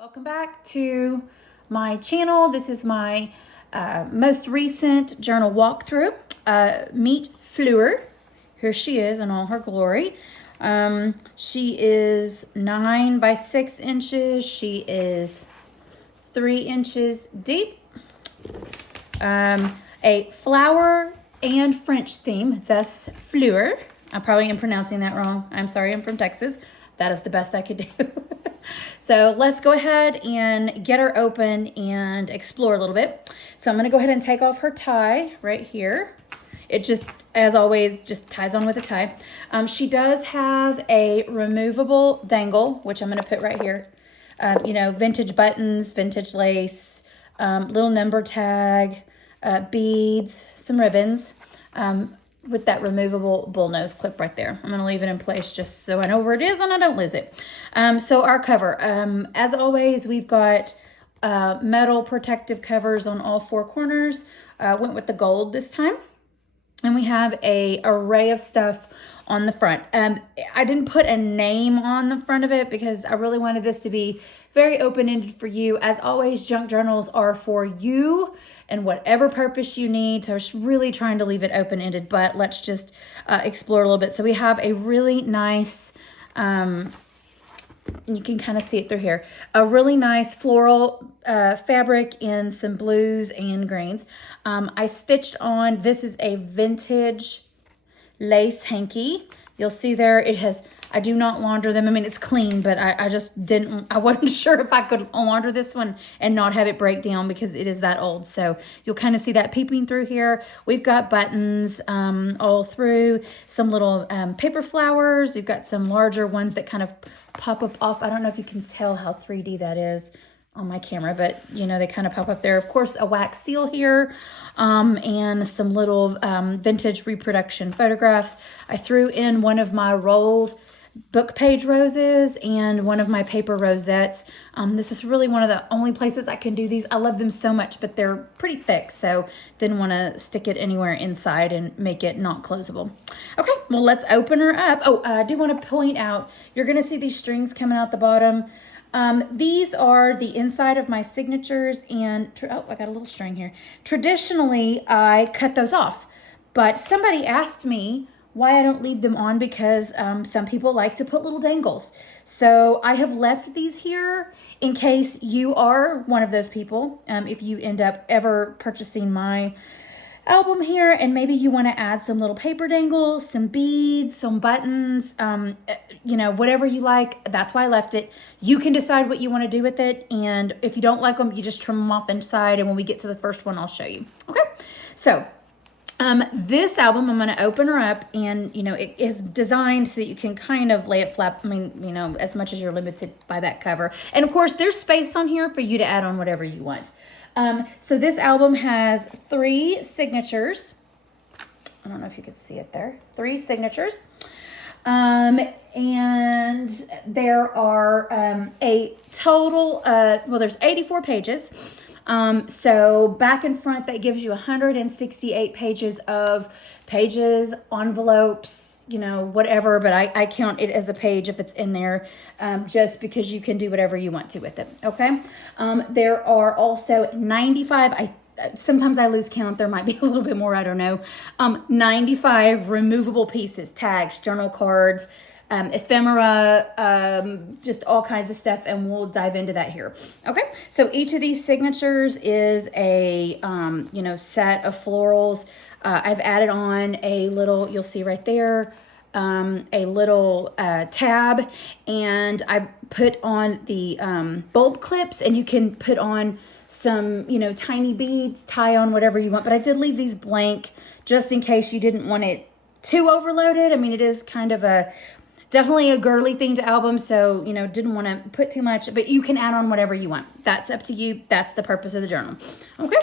Welcome back to my channel. This is my most recent journal walkthrough. Meet FLEUR. Here she is in all her glory. She is 9 by 6 inches. She is 3 inches deep. A flower and French theme, thus FLEUR. I probably am pronouncing that wrong. I'm sorry, I'm from Texas. That is the best I could do. So let's go ahead and get her open and explore a little bit. So I'm going to go ahead and take off her tie right here. It just, as always, just ties on with a tie. She does have a removable dangle, which I'm going to put right here. You know, vintage buttons, vintage lace, little number tag, beads, some ribbons. With that removable bullnose clip right there. I'm going to leave it in place just so I know where it is and I don't lose it. So our cover, as always, we've got metal protective covers on all 4 corners. Went with the gold this time. And we have an array of stuff on the front. I didn't put a name on the front of it because I really wanted this to be very open-ended for you. As always, junk journals are for you and whatever purpose you need. So I was really trying to leave it open-ended, but let's just explore a little bit. So we have a really nice, and you can kind of see it through here, a really nice floral fabric in some blues and greens. I stitched on, this is a vintage lace hanky. You'll see there it has, I do not launder them. I mean, it's clean, but I just didn't, I wasn't sure if I could launder this one and not have it break down because it is that old. So you'll kind of see that peeping through here. We've got buttons all through, some little paper flowers. We've got some larger ones that kind of pop up off. I don't know if you can tell how 3D that is on my camera, but you know, they kind of pop up there. Of course, a wax seal here, and some little vintage reproduction photographs. I threw in one of my rolled book page roses and one of my paper rosettes. This is really one of the only places I can do these. I love them so much, but they're pretty thick, so didn't want to stick it anywhere inside and make it not closable. Okay, well, let's open her up. Oh, I do want to point out, you're going to see these strings coming out the bottom. These are the inside of my signatures, and oh, I got a little string here. Traditionally, I cut those off, but somebody asked me why I don't leave them on because some people like to put little dangles. So I have left these here in case you are one of those people. If you end up ever purchasing my album here and maybe you want to add some little paper dangles, some beads, some buttons, you know, whatever you like, that's why I left it. You can decide what you want to do with it, and if you don't like them, you just trim them off inside, and when we get to the first one, I'll show you. Okay, so this album, I'm going to open her up, and, you know, it is designed so that you can kind of lay it flat. I mean, you know, as much as you're limited by that cover. And of course, there's space on here for you to add on whatever you want. So this album has 3 signatures. I don't know if you can see it there. 3 signatures. And there are a total, well, there's 84 pages. So back and front, that gives you 168 pages of pages, envelopes, you know, whatever, but I count it as a page if it's in there, just because you can do whatever you want to with it. Okay. There are also 95, sometimes I lose count. There might be a little bit more. I don't know. 95 removable pieces, tags, journal cards, ephemera, just all kinds of stuff, and we'll dive into that here. Okay, so each of these signatures is a you know, set of florals. I've added on a little, you'll see right there, a little tab, and I put on the bulb clips, and you can put on some, you know, tiny beads, tie on whatever you want, but I did leave these blank just in case you didn't want it too overloaded. I mean, it is kind of a definitely a girly themed album, so, you know, didn't want to put too much, but you can add on whatever you want. That's up to you. That's the purpose of the journal. Okay.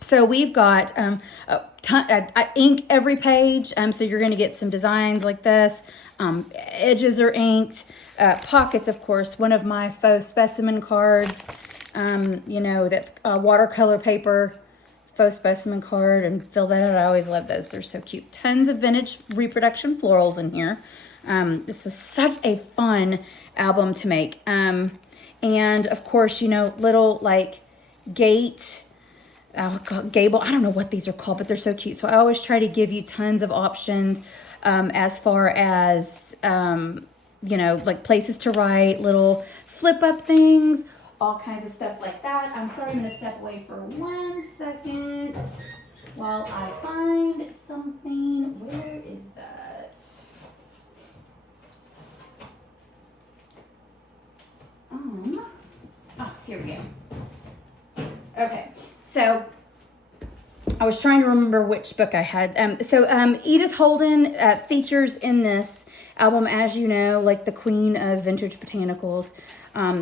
So we've got I ink every page, so you're going to get some designs like this. Edges are inked. Pockets, of course. One of my faux specimen cards, you know, that's watercolor paper, faux specimen card, and fill that out. I always love those. They're so cute. Tons of vintage reproduction florals in here. This was such a fun album to make. And of course, you know, little like gate, gable, I don't know what these are called, but they're so cute. So I always try to give you tons of options as far as, you know, like places to write, little flip up things, all kinds of stuff like that. I'm sorry, I'm going to step away for 1 second while I find something. Where is that? Oh, here we go. Okay, so I was trying to remember which book I had. Edith Holden features in this album, as you know, like the queen of vintage botanicals.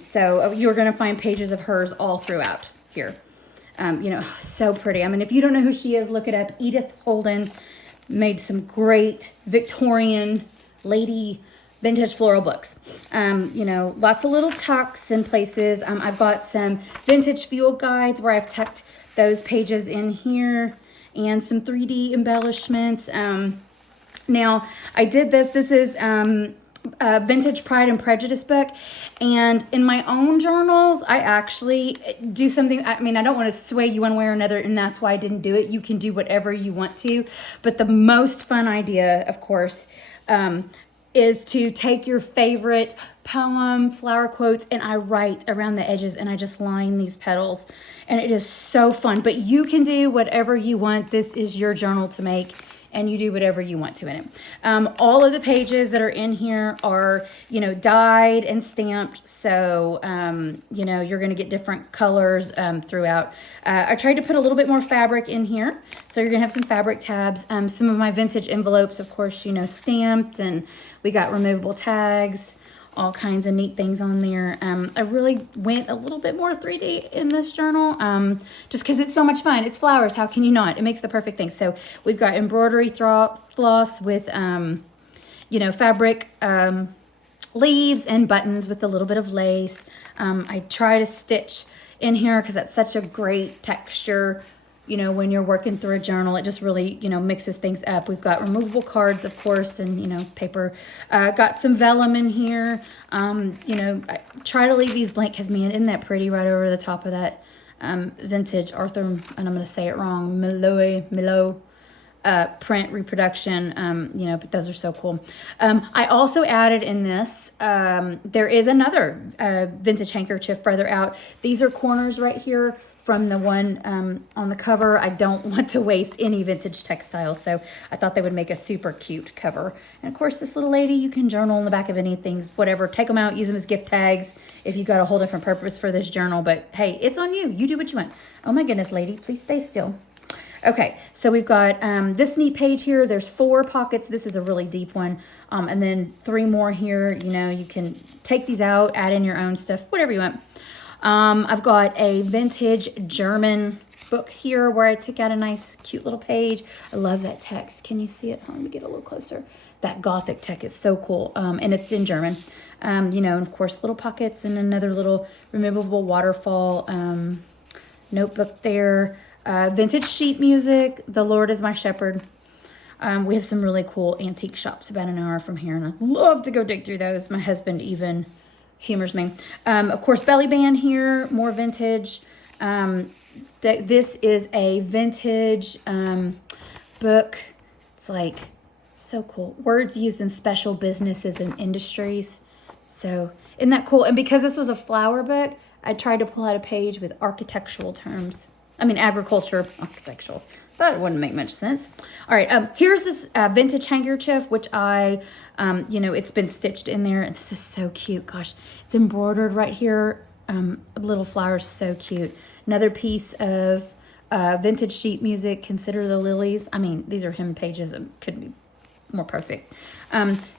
So you're going to find pages of hers all throughout here. You know, so pretty. I mean, if you don't know who she is, look it up. Edith Holden made some great Victorian lady vintage floral books. You know, lots of little tucks in places. I've got some vintage field guides where I've tucked those pages in here and some 3D embellishments. Now, I did this. This is a Vintage Pride and Prejudice book. And in my own journals, I actually do something. I mean, I don't want to sway you one way or another, and that's why I didn't do it. You can do whatever you want to. But the most fun idea, of course, is to take your favorite poem, flower quotes, and I write around the edges and I just line these petals. And it is so fun. But you can do whatever you want. This is your journal to make, and you do whatever you want to in it. All of the pages that are in here are, you know, dyed and stamped. So, you know, you're going to get different colors throughout. I tried to put a little bit more fabric in here. So you're going to have some fabric tabs. Some of my vintage envelopes, of course, you know, stamped, and we got removable tags, all kinds of neat things on there. I really went a little bit more 3D in this journal, just because it's so much fun. It's flowers. How can you not? It makes the perfect thing. So we've got embroidery floss with, you know, fabric leaves and buttons with a little bit of lace. I try to stitch in here because that's such a great texture. You know, when you're working through a journal, it just really, you know, mixes things up. We've got removable cards, of course, and, you know, paper. Got some vellum in here. You know, I try to leave these blank because, man, isn't that pretty right over the top of that vintage Arthur, and I'm going to say it wrong, Milo print reproduction. You know, but those are so cool. I also added in this, there is another vintage handkerchief further out. These are corners right here from the one on the cover. I don't want to waste any vintage textiles, so I thought they would make a super cute cover. And of course, this little lady, you can journal on the back of anything, whatever. Take them out, use them as gift tags if you've got a whole different purpose for this journal. But hey, it's on you. You do what you want. Oh my goodness, lady, please stay still. Okay, so we've got this neat page here. There's 4 pockets. This is a really deep one. And then 3 more here. You know, you can take these out, add in your own stuff, whatever you want. I've got a vintage German book here where I took out a nice, cute little page. I love that text. Can you see it? Let me get a little closer. That Gothic text is so cool. And it's in German. You know, and of course, little pockets and another little removable waterfall notebook there. Vintage sheet music. The Lord is my shepherd. We have some really cool antique shops about an hour from here, and I love to go dig through those. My husband even humors me. Of course, belly band here, more vintage. This is a vintage book. It's like so cool. Words used in special businesses and industries. So isn't that cool? And because this was a flower book, I tried to pull out a page with architectural terms. I mean, agriculture, architectural. That wouldn't make much sense. All right, here's this vintage handkerchief, which I, you know, it's been stitched in there. And this is so cute. Gosh, it's embroidered right here. Little flowers, so cute. Another piece of vintage sheet music, Consider the Lilies. I mean, these are hymn pages. It couldn't be more perfect.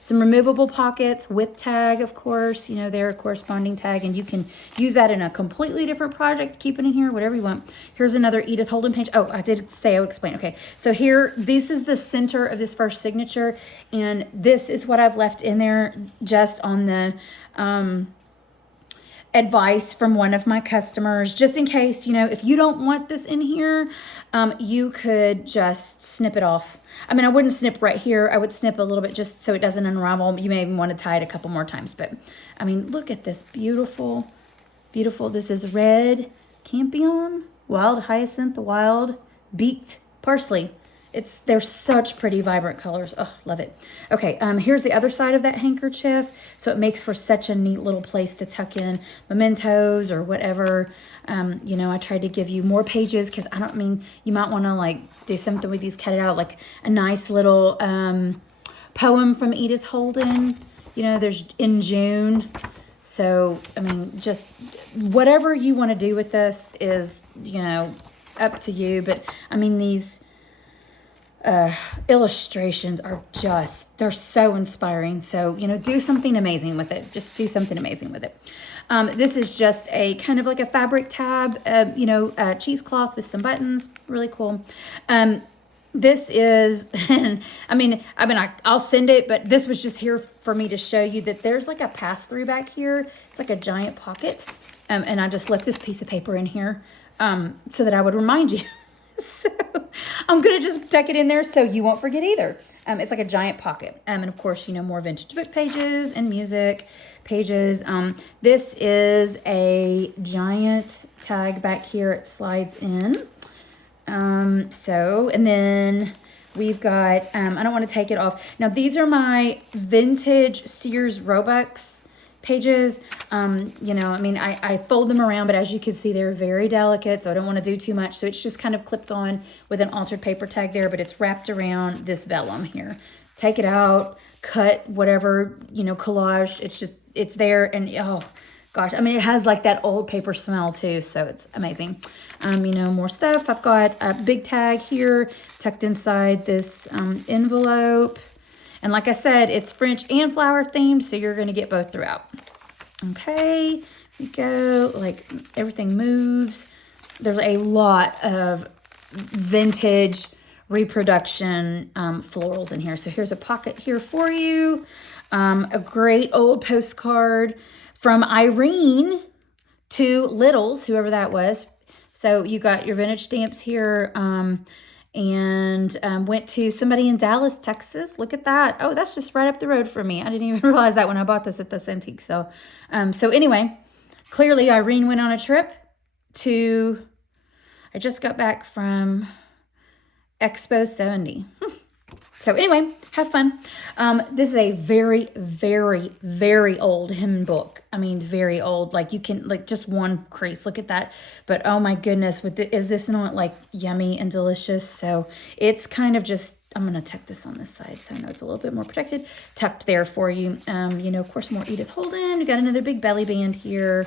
Some removable pockets with tag, of course, you know, their corresponding tag, and you can use that in a completely different project, keep it in here, whatever you want. Here's another Edith Holden page. Oh, I did say I would explain. Okay, so here, this is the center of this first signature, and this is what I've left in there just on the advice from one of my customers, just in case, you know, if you don't want this in here, you could just snip it off. I mean, I wouldn't snip right here. I would snip a little bit just so it doesn't unravel. You may even want to tie it a couple more times, but I mean, look at this beautiful, beautiful. This is red campion, wild hyacinth, wild beaked parsley. They're such pretty vibrant colors. Oh, love it. Okay, here's the other side of that handkerchief. So it makes for such a neat little place to tuck in mementos or whatever. You know, I tried to give you more pages because you might want to like do something with these, cut it out, like a nice little poem from Edith Holden. You know, there's in June. So, I mean, just whatever you want to do with this is, you know, up to you. But I mean, these illustrations are they're so inspiring. So, you know, do something amazing with it. Just do something amazing with it. This is just a kind of like a fabric tab, you know, cheesecloth with some buttons. Really cool. This is, I'll send it, but this was just here for me to show you that there's like a pass-through back here. It's like a giant pocket. And I just left this piece of paper in here so that I would remind you. So I'm going to just tuck it in there so you won't forget either. It's like a giant pocket. And of course, you know, more vintage book pages and music pages. This is a giant tag back here. It slides in. And then we've got, I don't want to take it off. Now, these are my vintage Sears Roebucks pages. You know, I mean, I fold them around, but as you can see, they're very delicate, so I don't want to do too much. So it's just kind of clipped on with an altered paper tag there, but it's wrapped around this vellum here. Take it out, cut whatever, you know, collage. It's there, and oh gosh, I mean, it has like that old paper smell too, so it's amazing. You know, more stuff. I've got a big tag here tucked inside this envelope. And like I said, it's French and flower themed, so you're going to get both throughout. Okay, we go. Like, everything moves. There's a lot of vintage reproduction florals in here. So here's a pocket here for you. A great old postcard from Irene to Littles, whoever that was. So you got your vintage stamps here. And went to somebody in Dallas, Texas. Look at that. Oh, that's just right up the road from me. I didn't even realize that when I bought this at this antique. So anyway, clearly Irene went on a trip to, I just got back from Expo 70. So anyway, have fun. This is a very, very, very old hymn book. I mean, very old. Like, you can, like, just one crease. Look at that. But oh my goodness, is this not like yummy and delicious? So it's kind of just, I'm going to tuck this on this side so I know it's a little bit more protected. Tucked there for you. You know, of course, more Edith Holden. We got another big belly band here.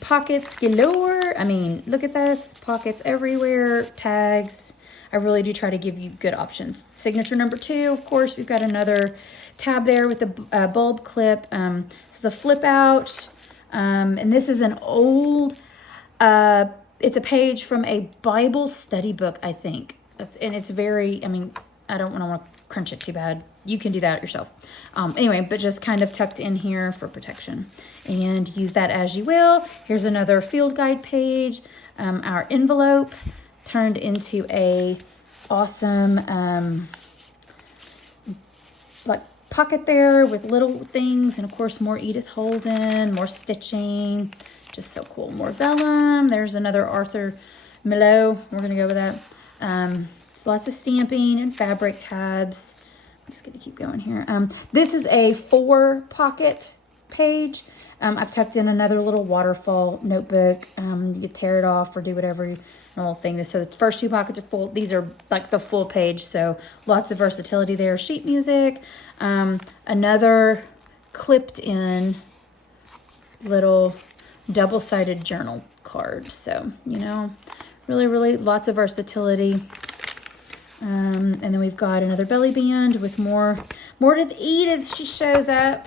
Pockets galore. I mean, look at this. Pockets everywhere. Tags. I really do try to give you good options. Signature number 2, of course, we've got another tab there with the bulb clip. It's the flip out. And this is an old, it's a page from a Bible study book, I think. And it's very, I mean, I don't want to crunch it too bad. You can do that yourself. Anyway, but just kind of tucked in here for protection. And use that as you will. Here's another field guide page. Our envelope turned into a awesome like pocket there with little things, and of course more Edith Holden, more stitching, just so cool. More vellum. There's another Arthur Milo. We're gonna go with that. So lots of stamping and fabric tabs. I'm just gonna keep going here. This is a 4 pocket page. I've tucked in another little waterfall notebook. You tear it off or do whatever, a little thing. So the first 2 pockets are full. These are like the full page, so lots of versatility there. Sheet music. Another clipped in little double-sided journal card. So, you know, really, really lots of versatility. And then we've got another belly band with more to eat as she shows up.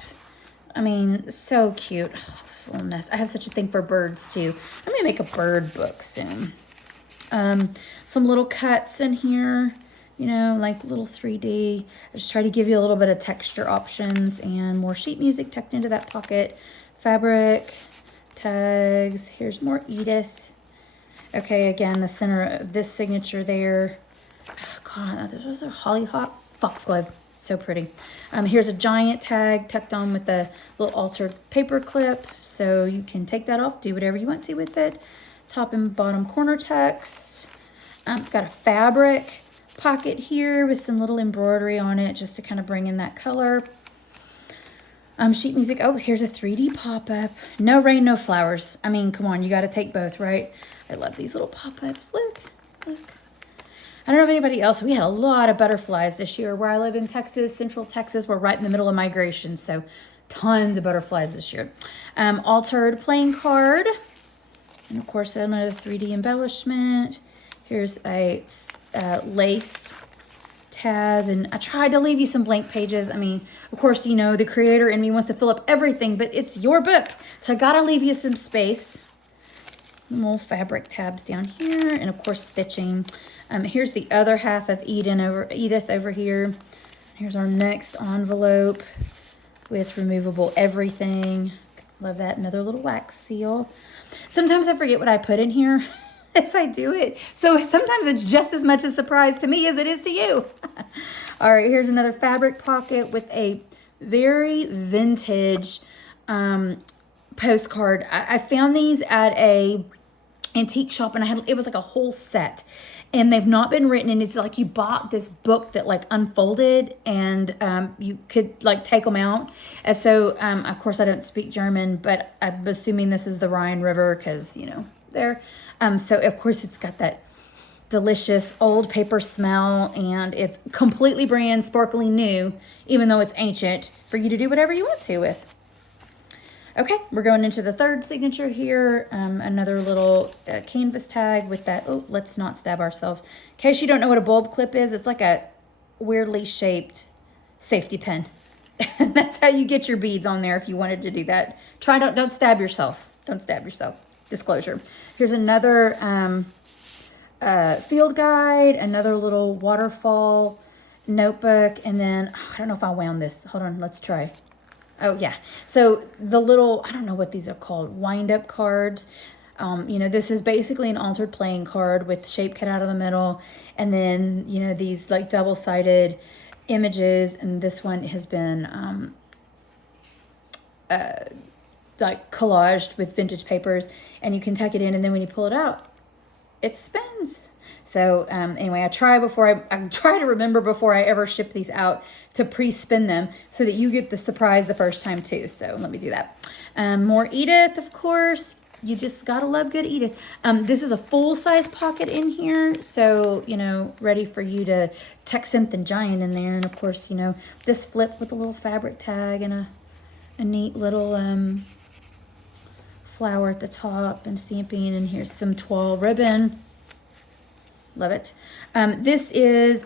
I mean, so cute. Oh, this little nest. I have such a thing for birds too. I'm gonna make a bird book soon. Some little cuts in here you know, like little 3D. I just try to give you a little bit of texture options and more sheet music tucked into that pocket. Fabric, tags, here's more Edith. Okay, again, the center of this signature there. Oh, God, those are hollyhock foxglove. So pretty. Here's a giant tag tucked on with the little altered paper clip. So you can take that off, do whatever you want to with it. Top and bottom corner text. Got a fabric pocket here with some little embroidery on it just to kind of bring in that color. Sheet music. Oh, here's a 3D pop-up. No rain, no flowers. I mean, come on, you got to take both, right? I love these little pop-ups. Look, look. I don't know if anybody else, we had a lot of butterflies this year. Where I live in Texas, Central Texas, we're right in the middle of migration, so tons of butterflies this year. Altered playing card. And of course, another 3D embellishment. Here's a lace tab, and I tried to leave you some blank pages. I mean, of course, you know, the creator in me wants to fill up everything, but it's your book, so I gotta leave you some space. Little fabric tabs down here, and of course stitching. Here's the other half of Edith over here. Here's our next envelope with removable everything. Love that. Another little wax seal. Sometimes I forget what I put in here as I do it. So sometimes it's just as much a surprise to me as it is to you. All right, here's another fabric pocket with a very vintage postcard. I found these at a antique shop, and it was like a whole set, and they've not been written, and it's like you bought this book that like unfolded, and you could like take them out. And so of course I don't speak German, but I'm assuming this is the Rhine River because, you know, there. So of course it's got that delicious old paper smell, and it's completely brand sparkly new, even though it's ancient, for you to do whatever you want to with. Okay, we're going into the third signature here. Another little canvas tag with that. Oh, let's not stab ourselves. In case you don't know what a bulb clip is, it's like a weirdly shaped safety pin. That's how you get your beads on there if you wanted to do that. Don't stab yourself. Don't stab yourself. Disclosure. Here's another field guide, another little waterfall notebook, and then, I don't know if I wound this. Hold on, let's try. Oh, yeah. So the little, I don't know what these are called, wind-up cards. You know, this is basically an altered playing card with shape cut out of the middle. And then, you know, these like double-sided images. And this one has been like collaged with vintage papers. And you can tuck it in, and then when you pull it out, it spins. So anyway, I try to remember before I ever ship these out to pre-spin them so that you get the surprise the first time too. So let me do that. More Edith, of course. You just gotta love good Edith. This is a full-size pocket in here, so, you know, ready for you to tuck something giant in there. And of course, you know, this flip with a little fabric tag and a neat little flower at the top and stamping. And here's some toile ribbon. Love it. This is,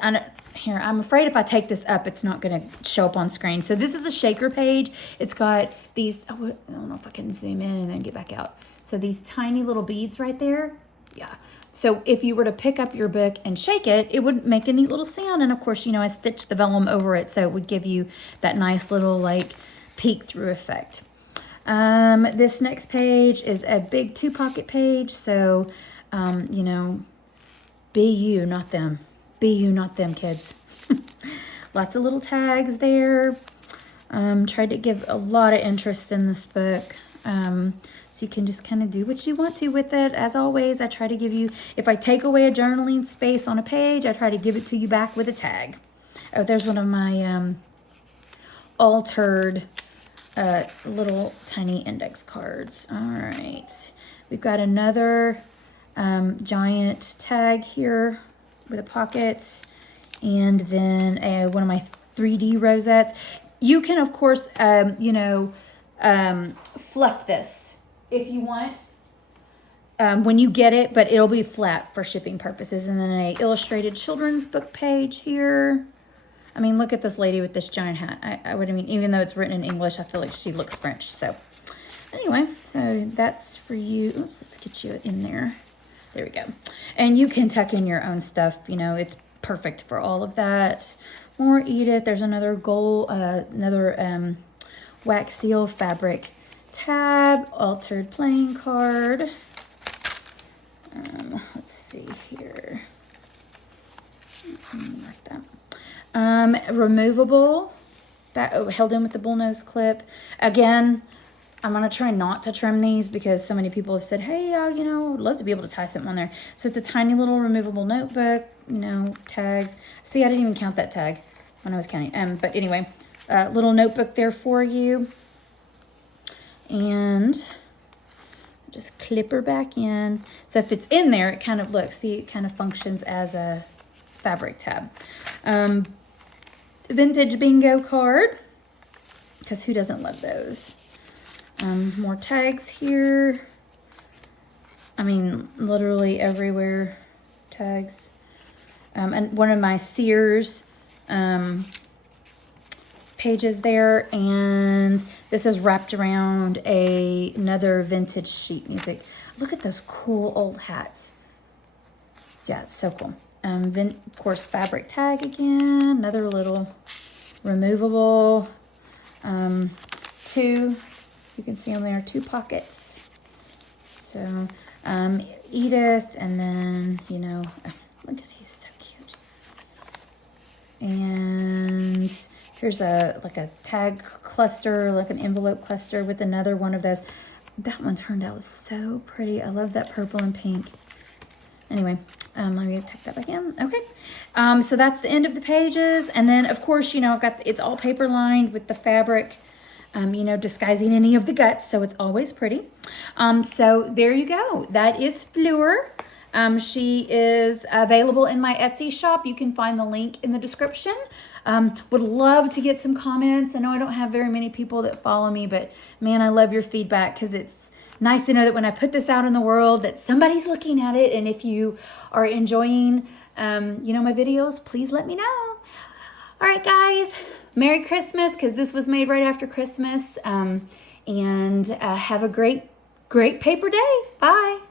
here, I'm afraid if I take this up, it's not going to show up on screen. So this is a shaker page. It's got these, I don't know if I can zoom in and then get back out. So these tiny little beads right there. Yeah. So if you were to pick up your book and shake it, it would make a neat little sound. And of course, you know, I stitched the vellum over it, so it would give you that nice little like peek through effect. This next page is a big 2-pocket page. So, you know, be you, not them. Be you, not them, kids. Lots of little tags there. Tried to give a lot of interest in this book. So you can just kind of do what you want to with it. As always, I try to give you, if I take away a journaling space on a page, I try to give it to you back with a tag. Oh, there's one of my altered little tiny index cards. All right. We've got another giant tag here with a pocket, and then one of my 3D rosettes. You can, of course, you know, fluff this if you want when you get it, but it'll be flat for shipping purposes. And then a illustrated children's book page here. I mean, look at this lady with this giant hat. I mean, even though it's written in English, I feel like she looks French. So anyway, so that's for you. Oops, let's get you in there. There we go. And you can tuck in your own stuff. You know, it's perfect for all of that. More Edith. There's another gold, wax seal fabric tab, altered playing card. Let's see here. Like that. Removable, held in with the bullnose clip. Again, I'm going to try not to trim these because so many people have said, hey, you know, I would love to be able to tie something on there. So it's a tiny little removable notebook, you know, tags. See, I didn't even count that tag when I was counting. But anyway, little notebook there for you. And just clip her back in. So if it's in there, it kind of looks, see, it kind of functions as a fabric tab. Vintage bingo card, because who doesn't love those? More tags here. I mean, literally everywhere tags. And one of my Sears pages there, and this is wrapped around another vintage sheet music. Look at those cool old hats. Yeah, it's so cool. Of course, fabric tag again, another little removable. Two, you can see on there, 2 pockets. So Edith, and then, you know, look at, he's so cute. And here's like a tag cluster, like an envelope cluster with another one of those. That one turned out so pretty. I love that purple and pink. Anyway, let me tuck that back in. Okay, so that's the end of the pages. And then, of course, you know, I've got it's all paper lined with the fabric, you know, disguising any of the guts, so it's always pretty. So there you go. That is FLUER. She is available in my Etsy shop. You can find the link in the description. Would love to get some comments. I know I don't have very many people that follow me, but man, I love your feedback, because it's nice to know that when I put this out in the world that somebody's looking at it. And if you are enjoying, you know, my videos, please let me know. All right, guys, Merry Christmas, because this was made right after Christmas. And have a great paper day. Bye.